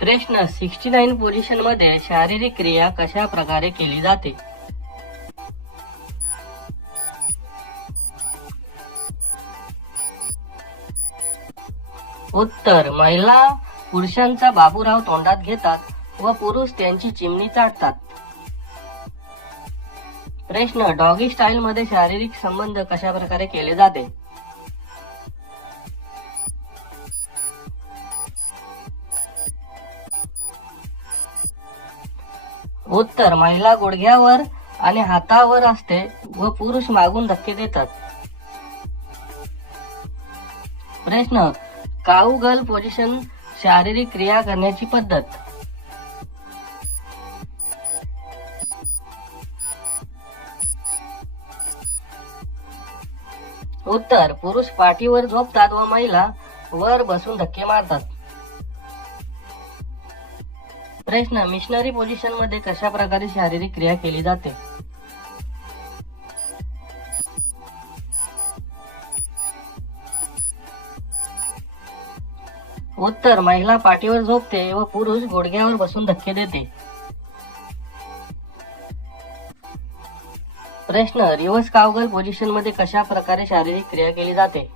प्रश्न sixty nine पोझिशनमध्ये शारीरिक क्रिया कशा प्रकारे केली जाते? उत्तर महिला पुरुषांचा बाबूराव तोंडात घेतात व पुरुष त्यांची चिमणी चाटतात. प्रश्न डॉगी स्टाईल मध्ये शारीरिक संबंध कशा प्रकारे केले जाते? उत्तर महिला गुडघ्यावर आणि हातावर असते व पुरुष मागून धक्के देतात. प्रश्न काऊ गर्ल पोझिशन शारीरिक क्रिया करण्याची पद्धत? उत्तर पुरुष पाठीवर झोपतात व महिला वर बसून धक्के मारतात. प्रश्न मिशनरी पोझिशनमध्ये कशा प्रकारे शारीरिक क्रिया केली जाते? उत्तर महिला पाठीवर झोपते व पुरुष गुडघ्यावर बसून धक्के देते. प्रश्न रिव्हर्स कावगल पोझिशनमध्ये कशा प्रकारे शारीरिक क्रिया केली जाते?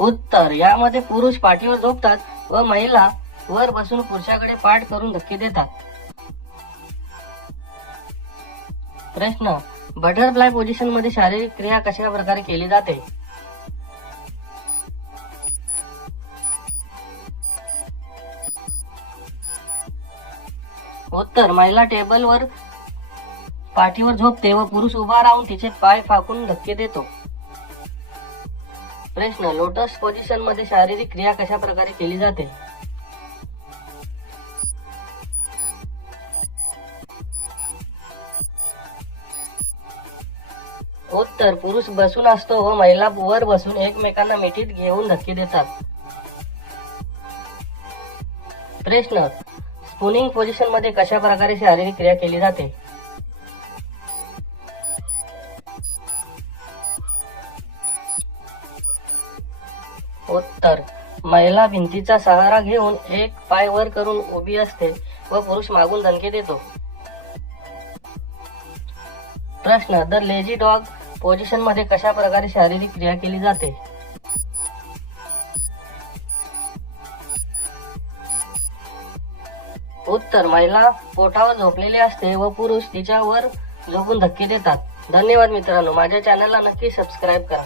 उत्तर. यामध्ये पुरुष पाठीवर झोपतात व महिला वर बसून पुरुषाकडे पाठ करून धक्के देतात. प्रश्न. बटरफ्लाय पोझिशनमध्ये शारीरिक क्रिया कशा प्रकारे केली जाते? उत्तर. महिला टेबलवर पाठीवर झोपते व पुरुष उभा राहून तिचे पाय फाकून धक्के देतो. प्रश्न लोटस पोझिशनमध्ये शारीरिक क्रिया कशा प्रकारे केली जाते? उत्तर पुरुष बसून असतो व महिला वर बसून एकमेकांना मिठीत घेऊन धक्के देतात. प्रश्न स्पुनिंग पोझिशनमध्ये कशा प्रकारे शारीरिक क्रिया केली जाते? उत्तर. महिला भिंतीचा सहारा घेऊन एक पाय वर करून उभी असते व पुरुष मागून दणके देतो. प्रश्न द लेजी डॉग पोझिशनमध्ये कशा प्रकारे शारीरिक क्रिया केली जाते? उत्तर महिला पोटावर झोपलेली असते व पुरुष तिच्यावर झोपून धक्के देतात. धन्यवाद मित्रांनो. माझ्या चॅनलला नक्की सबस्क्राईब करा.